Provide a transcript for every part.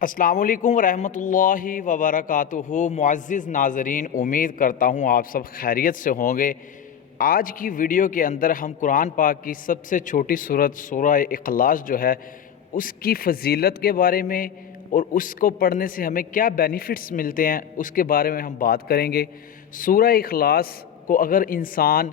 السلام علیکم ورحمۃ اللہ وبرکاتہ۔ معزز ناظرین، امید کرتا ہوں آپ سب خیریت سے ہوں گے۔ آج کی ویڈیو کے اندر ہم قرآن پاک کی سب سے چھوٹی سورت سورہ اخلاص جو ہے اس کی فضیلت کے بارے میں اور اس کو پڑھنے سے ہمیں کیا بینیفٹس ملتے ہیں اس کے بارے میں ہم بات کریں گے۔ سورہ اخلاص کو اگر انسان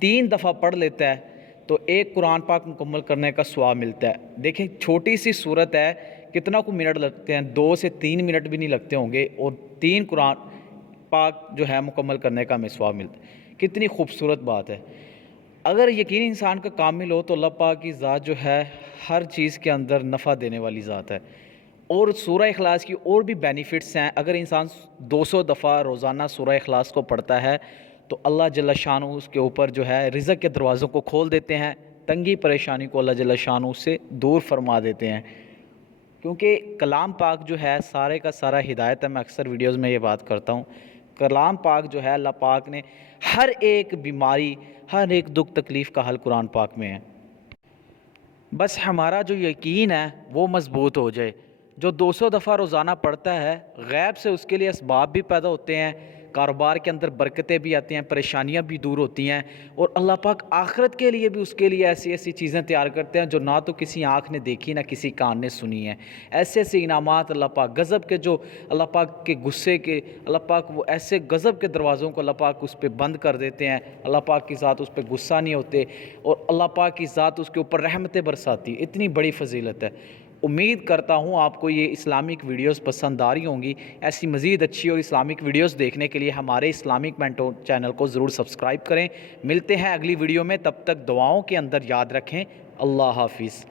3 دفعہ پڑھ لیتا ہے تو ایک قرآن پاک مکمل کرنے کا ثواب ملتا ہے۔ دیکھیں چھوٹی سی صورت ہے، کتنا کو منٹ لگتے ہیں، 2 سے 3 منٹ بھی نہیں لگتے ہوں گے، اور 3 قرآن پاک جو ہے مکمل کرنے کا ہمیں ثواب ملتا ہے۔ کتنی خوبصورت بات ہے۔ اگر یقین انسان کا کامل ہو تو اللہ پاک کی ذات جو ہے ہر چیز کے اندر نفع دینے والی ذات ہے، اور سورہ اخلاص کی اور بھی بینیفٹس ہیں۔ اگر انسان 200 دفعہ روزانہ سورہ اخلاص کو پڑھتا ہے تو اللہ جل شانہ اس کے اوپر جو ہے رزق کے دروازوں کو کھول دیتے ہیں، تنگی پریشانی کو اللہ جل شانہ سے دور فرما دیتے ہیں، کیونکہ کلام پاک جو ہے سارے کا سارا ہدایت ہے۔ میں اکثر ویڈیوز میں یہ بات کرتا ہوں، کلام پاک جو ہے اللہ پاک نے ہر ایک بیماری، ہر ایک دکھ تکلیف کا حل قرآن پاک میں ہے۔ بس ہمارا جو یقین ہے وہ مضبوط ہو جائے۔ جو 200 دفعہ روزانہ پڑھتا ہے، غیب سے اس کے لیے اسباب بھی پیدا ہوتے ہیں، کاروبار کے اندر برکتیں بھی آتی ہیں، پریشانیاں بھی دور ہوتی ہیں، اور اللہ پاک آخرت کے لیے بھی اس کے لیے ایسی ایسی چیزیں تیار کرتے ہیں جو نہ تو کسی آنکھ نے دیکھی نہ کسی کان نے سنی ہیں۔ ایسے ایسے انعامات اللہ پاک، غضب کے جو اللہ پاک کے غصے کے، اللہ پاک وہ ایسے غضب کے دروازوں کو اللہ پاک اس پہ بند کر دیتے ہیں۔ اللہ پاک کی ذات اس پہ غصہ نہیں ہوتے، اور اللہ پاک کی ذات اس کے اوپر رحمتیں برساتی۔ اتنی بڑی فضیلت ہے۔ امید کرتا ہوں آپ کو یہ اسلامک ویڈیوز پسند آ رہی ہوں گی۔ ایسی مزید اچھی اور اسلامک ویڈیوز دیکھنے کے لیے ہمارے اسلامک مینٹور چینل کو ضرور سبسکرائب کریں۔ ملتے ہیں اگلی ویڈیو میں، تب تک دعاؤں کے اندر یاد رکھیں۔ اللہ حافظ۔